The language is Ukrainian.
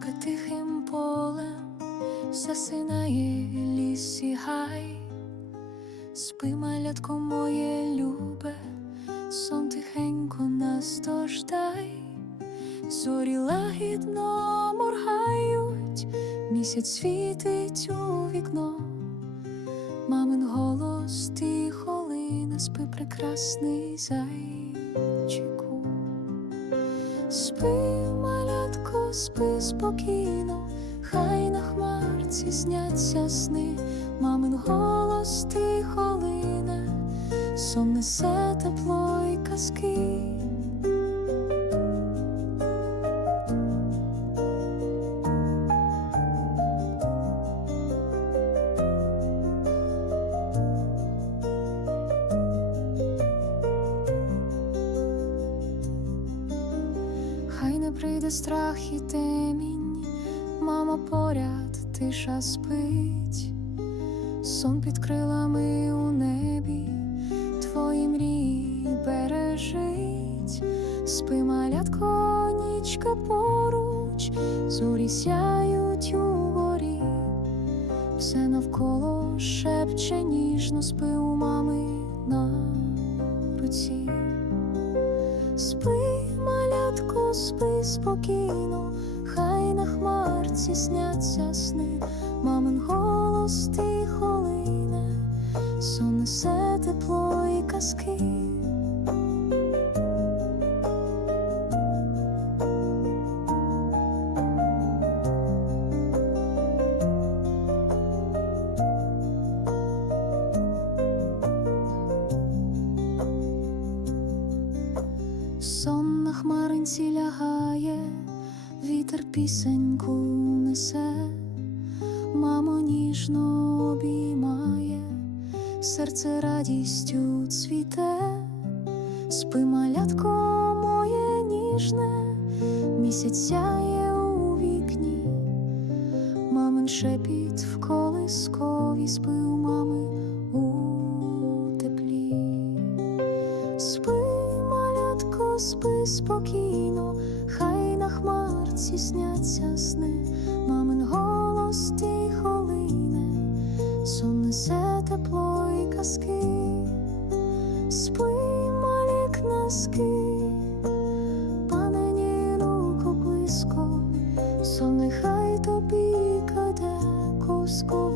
нічка тихим полем, засинає ліс і гай, спи, малятко моє любе, сон тихенько нас дождай, зорі лагідно моргають, місяць світить у вікно, мамин голос тихо лине, спи прекрасний зайчику. Спи, малятко, спи спокійно, хай на хмарці сняться сни, мамин голос тихо лине, сон несе тепло й казки. Прийде страх і темінь, мама поряд, тиша спить, сон під крилами у небі, твої мрії бережить, спи, малятко, нічка поруч, зорі сяють угорі, все навколо шепче ніжно, спи у мами на руці. Спи, спи спокійно, хай на хмарці сняться сни, мамин голос тихо лине, сон тепло і казки. Хмаринці лягає, вітер пісеньку несе, мамо ніжно обіймає, серце радістю цвіте, спи, малятко моє ніжне, місяць сяє у вікні, мамин шепіт в колискові, спи у мами у теплі. Спи, малятко, спи спокійно, хмарці сняться сни, мамин голос тихо лине, сон несе тепло і казки, спи, малік носки, руку близько, сон нехай тобі каде куску